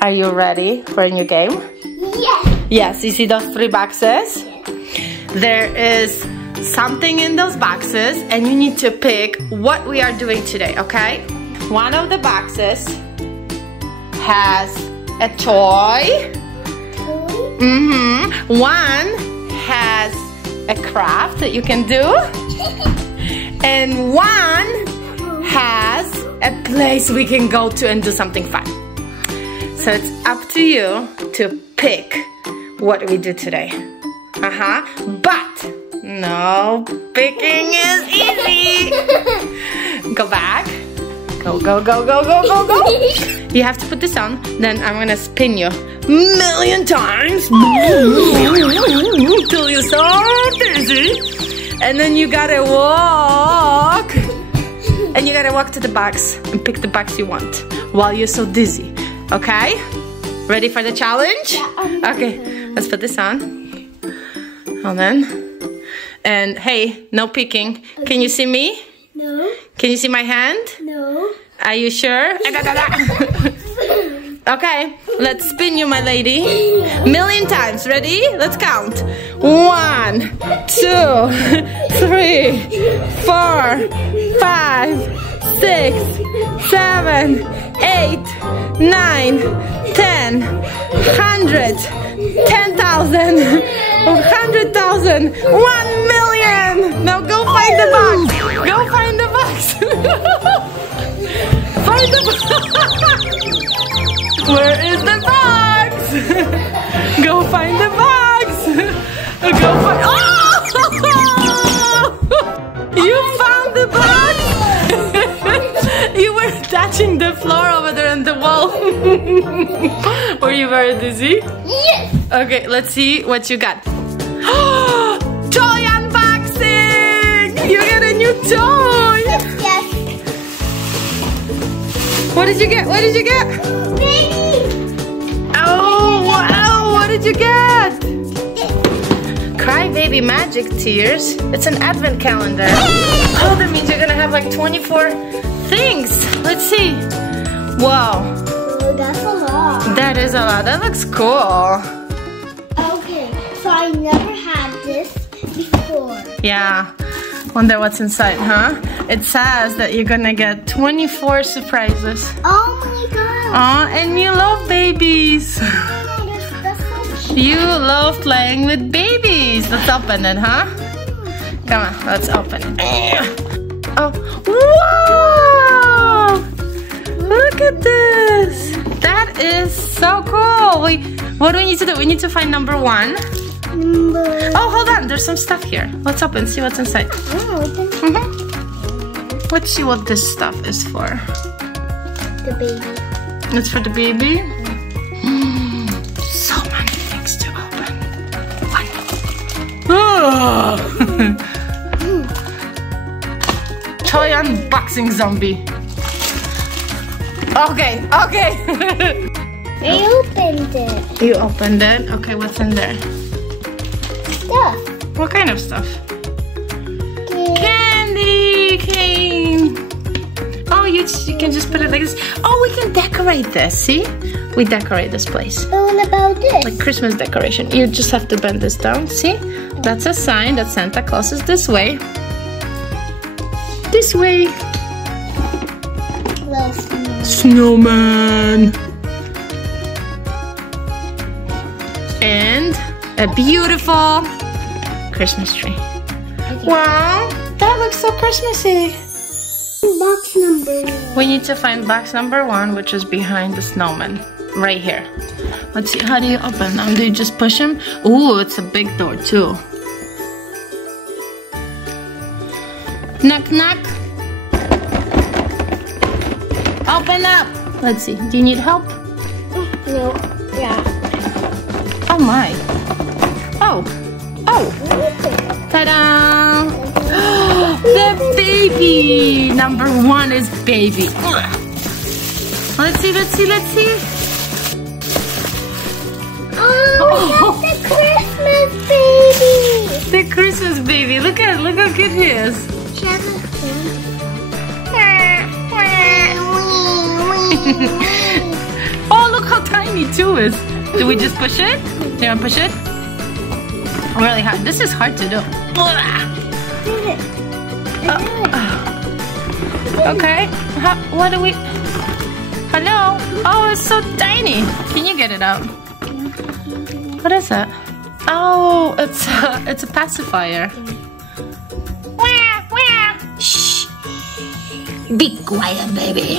Are you ready for a new game? Yes. Yes, you see those 3 boxes? Yes. There is something in those boxes and you need to pick what we are doing today, okay? One of the boxes has a toy. One has a craft that you can do. And one has a place we can go to and do something fun. So it's up to you to pick what we do today. But no picking is easy. Go back. Go, go, go, go, go, go, go. You have to put this on, then I'm gonna spin you 1,000,000 times till you're so dizzy. And then you gotta walk. And you gotta walk to the box and pick the box you want while you're so dizzy. Okay? Ready for the challenge? Yeah. Okay, let's put this on. Hold on. And hey, no peeking. Can you see me? No. Can you see my hand? No. Are you sure? Okay, let's spin you, my lady. 1,000,000 times. Ready? Let's count. 1, 2, 3, 4, 5, 6, 7, 8, 9, 10, 100, 10,000, 100,000, 1,000,000. Now go find the box. Go find the box. Find the box. Where is the box? Go find the box. Go find. Oh! You found the box. You were touching the floor over there on the wall. Were you very dizzy? Yes. Okay, let's see what you got. Toy unboxing! You get a new toy! Yes. What did you get? What did you get? Baby. Oh, wow! What did you get? Cry Baby Magic Tears. It's an advent calendar. Oh, that means you're gonna have like 24 things. Let's see. Wow. Oh, that's a lot. That is a lot. That looks cool. Okay, so I never had this before. Yeah. Wonder what's inside, huh? It says that you're gonna get 24 surprises. Oh my god. Aw, and you love babies. Oh, that's so cute. You love playing with babies. Let's open it, huh? Come on, let's open it. Oh, wow! Look at this. That is so cool. What do we need to do? We need to find number 1. Oh, hold on. There's some stuff here. Let's open, see what's inside. Let's see what this stuff is for. The baby. It's for the baby? So many things to open. One. Oh. Toy unboxing zombie. Okay, okay. I opened it. You opened it? Okay, what's in there? Stuff. What kind of stuff? Okay. Candy cane. Oh, you can just put it like this. Oh, we can decorate this. See? We decorate this place. But what about this? Like Christmas decoration. You just have to bend this down. See? That's a sign that Santa Claus is this way. This way. Little Snowman. And a beautiful Christmas tree. Wow, that looks so Christmassy. Box number 1. We need to find box number 1, which is behind the snowman. Right here. Let's see, how do you open them? Do you just push them? Ooh, it's a big door too. Knock, knock. Open up. Let's see, do you need help? No. Yeah. Oh my. Oh. Oh. Ta-da! The baby! Number 1 is baby. Let's see, let's see, let's see. Oh, that's the Christmas baby! The Christmas baby. Look how cute he is. Oh, Oh, look how tiny tiny too is. Do we just push it? You wanna push it? Really hard. This is hard to do. Okay. What do we? Hello? Oh, it's so tiny. Can you get it out? What is it? Oh, it's a pacifier. Shh. Be quiet, baby.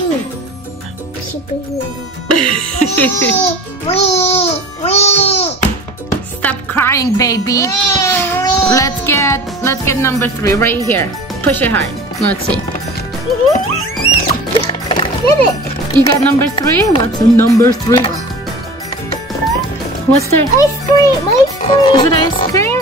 Stop crying, baby. Let's get number 3 right here. Push it hard. Let's see. Did it? You got number 3? What's number 3? What's there? Ice cream. Ice cream. Is it ice cream?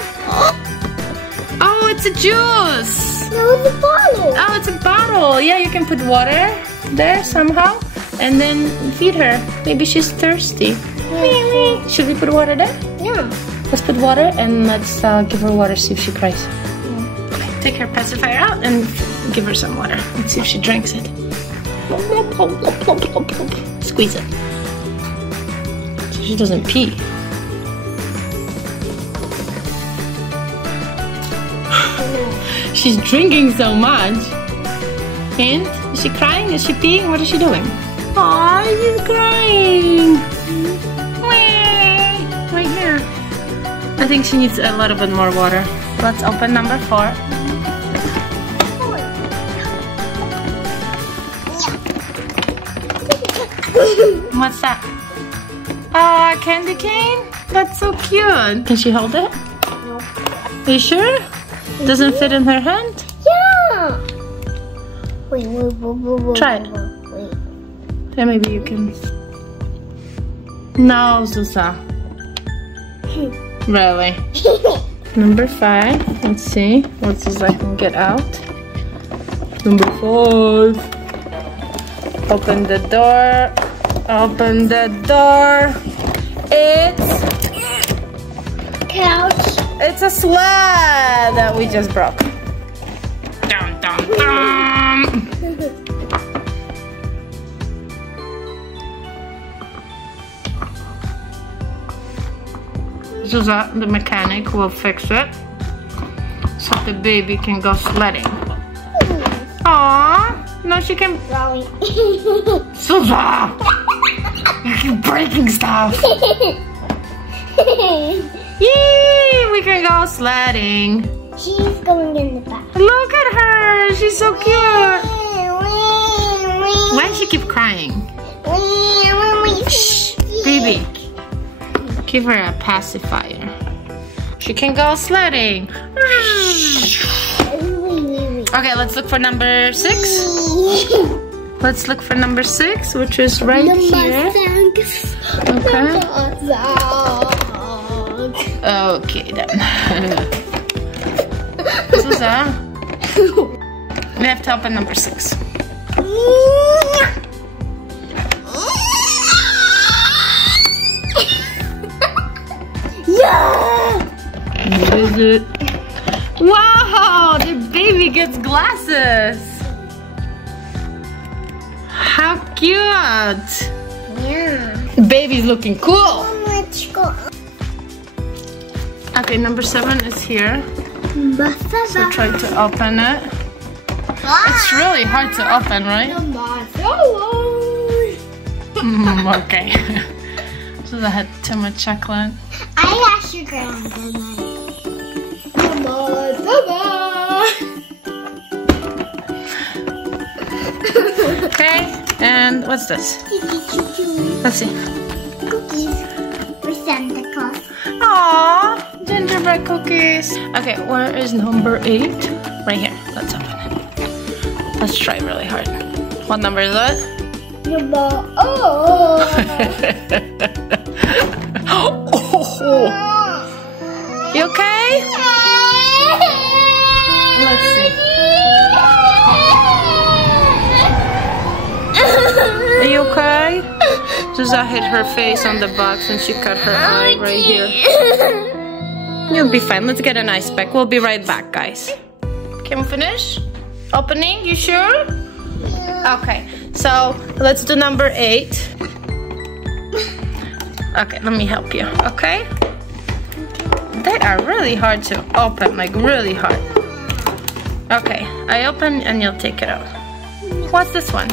Oh, it's a juice. No, it's a bottle. Oh, it's a bottle. Yeah, you can put water there somehow and then feed her. Maybe she's thirsty. Yeah. Should we put water there? Yeah. Let's put water and let's give her water, see if she cries. Okay, take her pacifier out and give her some water. Let's see if she drinks it. Squeeze it. So she doesn't pee. She's drinking so much. And is she crying? Is she peeing? What is she doing? Aw, she's crying. Right here. I think she needs a little bit more water. Let's open number 4. What's that? Ah, candy cane? That's so cute. Can she hold it? No. Are you sure? Doesn't fit in her hand? Yeah. Wait. Try it. Wait. Then maybe you can. No, Zuza. Really? Number 5. Let's see what Zuza can get out. Number 5. Open the door. Open the door. It's Couch. a sled that we just broke. Dum, dum, dum. Zuza, the mechanic, will fix it so the baby can go sledding. Aww, no, she can. Zuza, you keep breaking stuff. Yay, we can go sledding. She's going in the back. Look at her, she's so cute. Why does she keep crying? Shh, baby. Give her a pacifier. She can go sledding. Okay, let's look for number 6. Let's look for number 6, which is right here. Okay. Okay then. Zuza, we have to open number 6. Yeah! What is it? Wow, the baby gets glasses. How cute. Yeah. The baby's looking cool. Let's go. Okay, number 7 is here. So try to open it. It's really hard to open, right? Okay. So I had too much chocolate. I asked your grandma. Okay, and what's this? Let's see. Cookies for Santa Claus. Aww, gingerbread cookies. Okay, where is number 8? Right here. Let's open it. Let's try really hard. What number is that? Number oh. You okay? Let's see. Are you okay? Zuza hit her face on the box and she cut her eye right here. You'll be fine. Let's get an ice pack. We'll be right back, guys. Can we finish? Opening? You sure? Okay. So let's do number 8. Okay, let me help you, okay? They are really hard to open, like really hard. Okay, I open and you'll take it out. What's this one?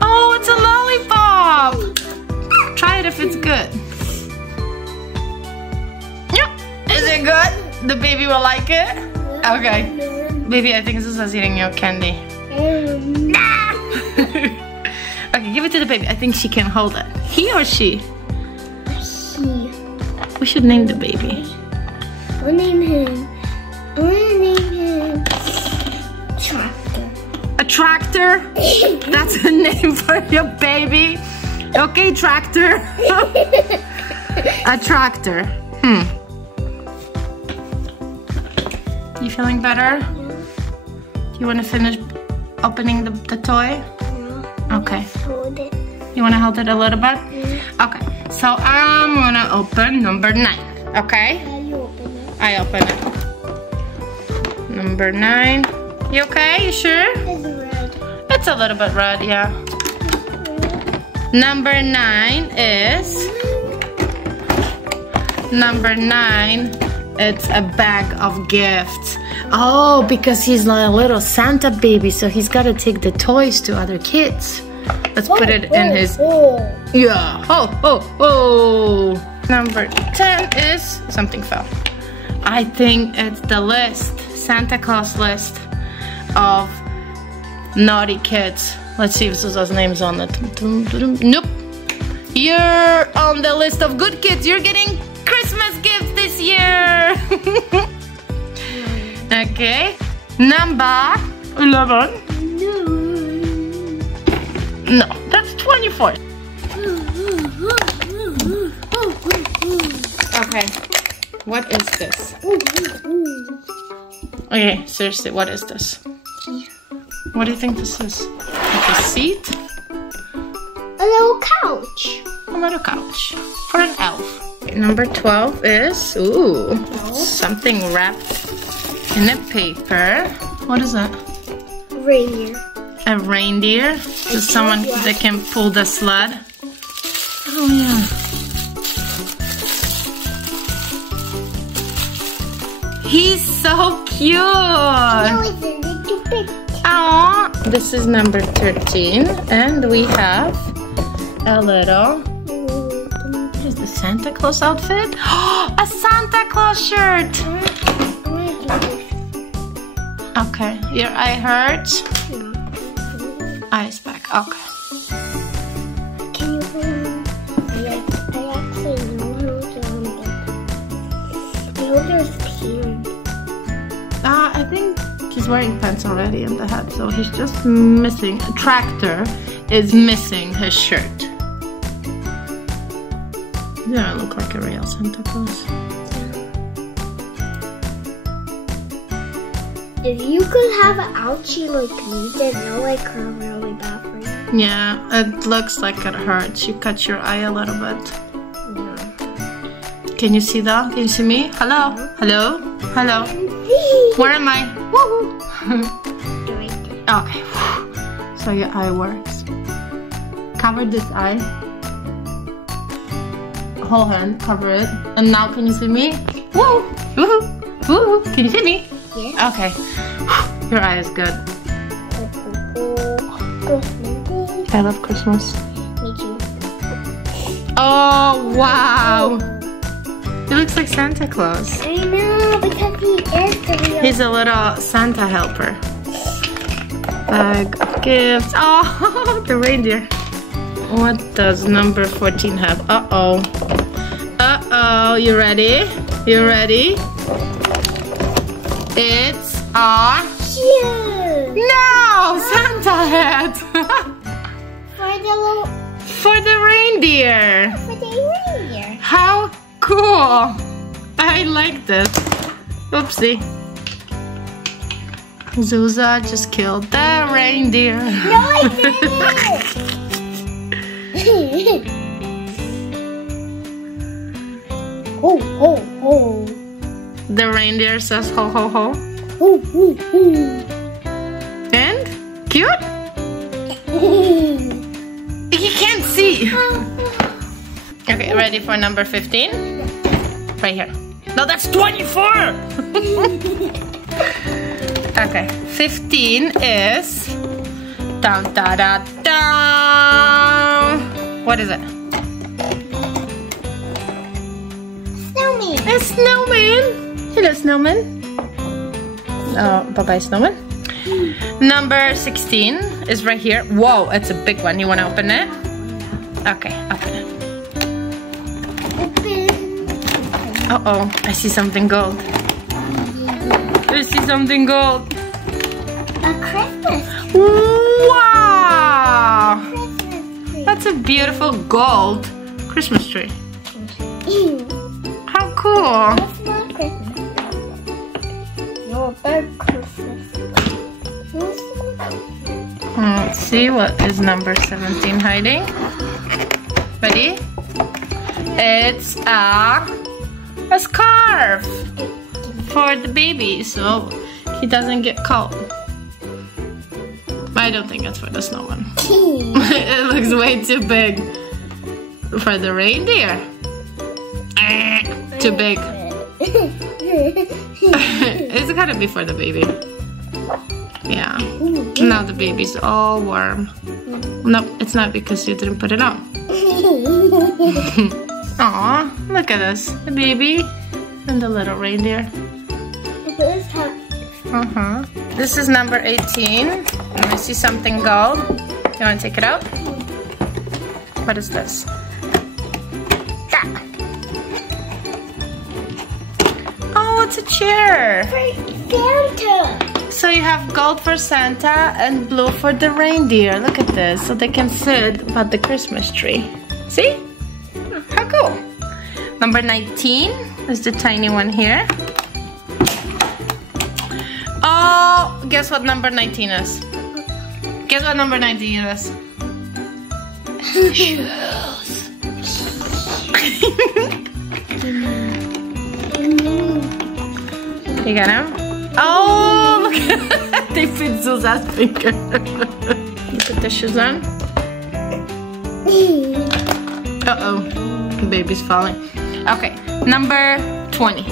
Oh, it's a lollipop! Try it if it's good. Yep. Is it good? The baby will like it? Okay. Baby, I think Zuza's eating your candy. Okay, give it to the baby. I think she can hold it. He or she? She. We should name the baby. We'll name him. We'll name him Tractor. A tractor? That's a name for your baby? Okay, Tractor. A tractor. You feeling better? Do you want to finish opening the toy? Okay. Hold it. You want to hold it a little bit? Okay. So I'm going to open number 9. Okay? You open it. I open it. Number 9. You okay? You sure? It's red. It's a little bit red, yeah. Number 9 is... Number 9, it's a bag of gifts. Oh, because he's like a little Santa baby, so he's got to take the toys to other kids. Let's put it in his... Yeah. Oh. Number 10 is... Something fell. I think it's the list. Santa Claus list of naughty kids. Let's see if Zuza's name's on it. Nope. You're on the list of good kids. You're getting Christmas gifts this year. Okay. Number 11. No, that's 24. Okay. What is this? Okay, seriously, what is this? What do you think this is? Like a seat? A little couch. A little couch for an elf. Okay, number 12 is, ooh, something wrapped in a paper. What is that? Reindeer. A reindeer? So someone that can pull the sled? Oh yeah. He's so cute! No, it's a little bit. Aww. This is number 13, and we have a little... What is the Santa Claus outfit? A Santa Claus shirt! Okay, your eye hurts? Eyes back, okay. Can you I actually know how to I hope there's pants. I think he's wearing pants already in the head, so he's just missing. A tractor is missing his shirt. You don't look like a real Santa Claus. If you could have an ouchie like me, then that like her really bad for you. Yeah, it looks like it hurts. You cut your eye a little bit. Yeah. Can you see that? Can you see me? Hello? Hello? Hello? Where am I? Woohoo! Okay. So your eye works. Cover this eye. Whole hand, cover it. And now can you see me? Woo! Woohoo! Woohoo! Can you see me? Yeah. Okay. Your eye is good. I love Christmas. Me too. Oh, wow! He looks like Santa Claus. I know, because he is the real. He's a little Santa helper. Bag of gifts. Oh, the reindeer. What does number 14 have? Uh-oh. Uh-oh, you ready? You ready? It's a... Shoe. No! Santa hat! For the little... For the reindeer. For the reindeer. How cool! I like this. Oopsie. Zuza just killed the reindeer. No, I didn't! Ho, ho, ho. The reindeer says ho ho ho. Ho, ho, ho. And? Cute? You can't see. Okay, ready for number 15? Right here. No, that's 24! Okay, 15 is... Dun, da, da, da. What is it? Snowman. A snowman. Hello, snowman. Oh, bye-bye, snowman. Number 16 is right here. Whoa, it's a big one. You want to open it? Okay, open it. Uh-oh, I see something gold. I see something gold. A Christmas. Wow! Christmas tree. That's a beautiful gold Christmas tree. Ew. How cool. That's not Christmas. Your bird Christmas. Let's see what is number 17 hiding. Ready? It's a scarf for the baby so he doesn't get cold. I don't think it's for the snowman. It looks way too big for the reindeer. Too big. It's gotta be for the baby. Yeah. Now the baby's all warm. Nope, it's not because you didn't put it on. Aw, look at this. The baby and the little reindeer. Uh-huh. This is number 18. And I see something gold. You want to take it out? What is this? Oh, it's a chair. Santa. So you have gold for Santa and blue for the reindeer. Look at this. So they can sit by the Christmas tree. See? How cool. Number 19 is the tiny one here. Oh, guess what number 19 is? Guess what number 19 is? Shoes. You got him? Oh, look at that. They fit Zuza's finger. You put the shoes on. Uh-oh. The baby's falling. Okay, number 20.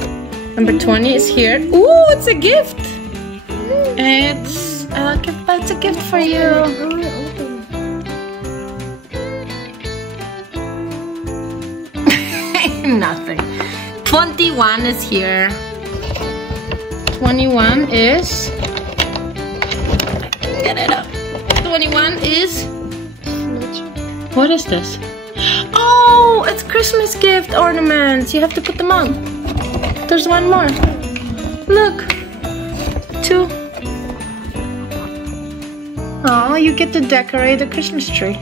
Number 20 is here. Ooh, it's a gift. It's a gift for you. Nothing. 21 is here. 21 is... Get it up. 21 is... What is this? Oh, it's Christmas gift ornaments. You have to put them on. There's one more. Look. 2. Oh, you get to decorate a Christmas tree.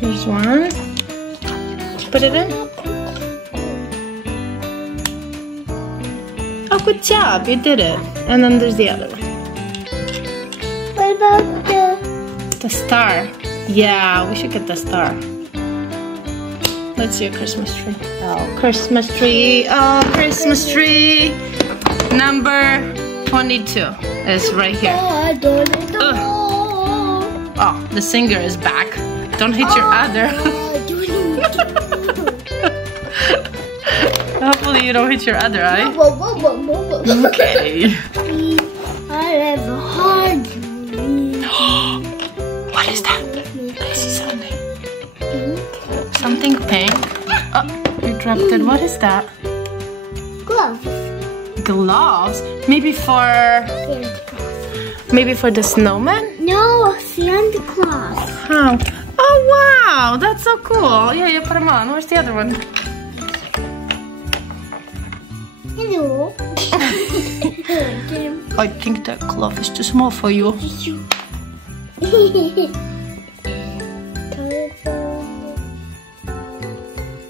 There's one. Put it in. Oh, good job. You did it. And then there's the other one. What about the star? Yeah, we should get the star. Let's see a Christmas tree. Oh, Christmas tree. Oh, Christmas tree. Number 22 is right here. Ugh. Oh, the singer is back. Don't hit your other. Hopefully you don't hit your other eye. Okay. I have a hard. What is that? I see something. Something pink. Oh, you dropped it. What is that? Gloves. Gloves? Maybe for... Santa Claus. Maybe for the snowman? No, Santa Claus. Oh. Oh, wow. That's so cool. Yeah, you put them on. Where's the other one? Hello. I think that glove is too small for you.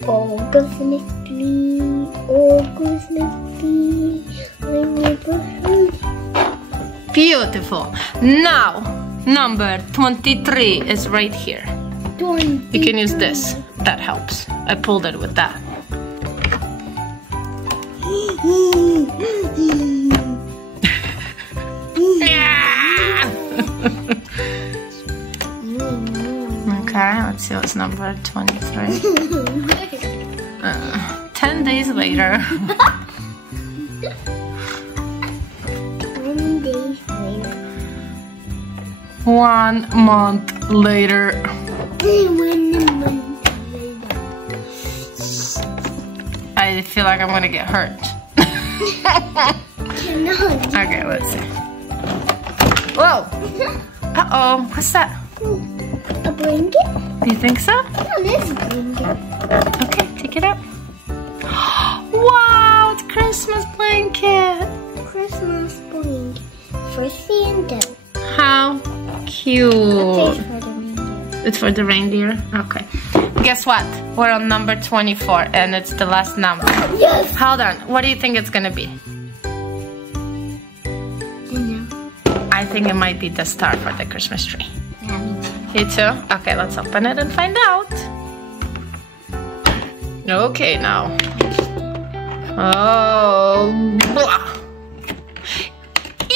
Oh, Christmas tree. Oh, Christmas tree. Beautiful. Now, number 23 is right here. 20. You can use this. That helps. I pulled it with that. Okay, let's see what's number 23. 10 days later. 10 days later. 1 month later. 1 month later. I feel like I'm gonna get hurt. Okay, let's see. Whoa! Uh-oh, what's that? A blanket? Do you think so? No, this is a blanket. Okay, take it out. Wow, it's a Christmas blanket. Christmas blanket for Santa. How cute. It's for the reindeer. It's for the reindeer? Okay. Guess what? We're on number 24 and it's the last number. Yes! Hold on. What do you think it's gonna be? I think it might be the star for the Christmas tree. Yeah, me too. You too? Okay, let's open it and find out. Okay, now. Oh. Blah.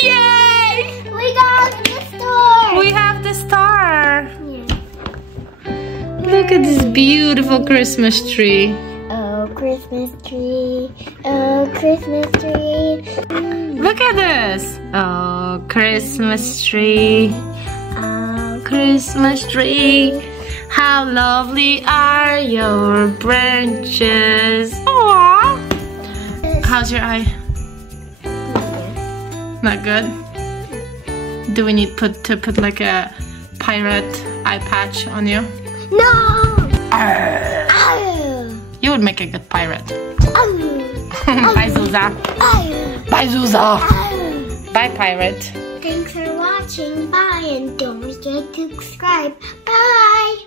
Yay! We got the star! We have the star. Yeah. Look at this beautiful Christmas tree. Oh, Christmas tree. Oh, Christmas tree. Look at this. Oh, Christmas tree. Oh, Christmas tree. How lovely are your branches. Aww. How's your eye? Not good? Do we need to put like a pirate eye patch on you? No! Arr. Oh. You would make a good pirate. Oh. Bye, Zuza. Oh. Bye, Zuza. Oh. Bye, pirate. Thanks for watching. Bye, and don't forget to subscribe. Bye!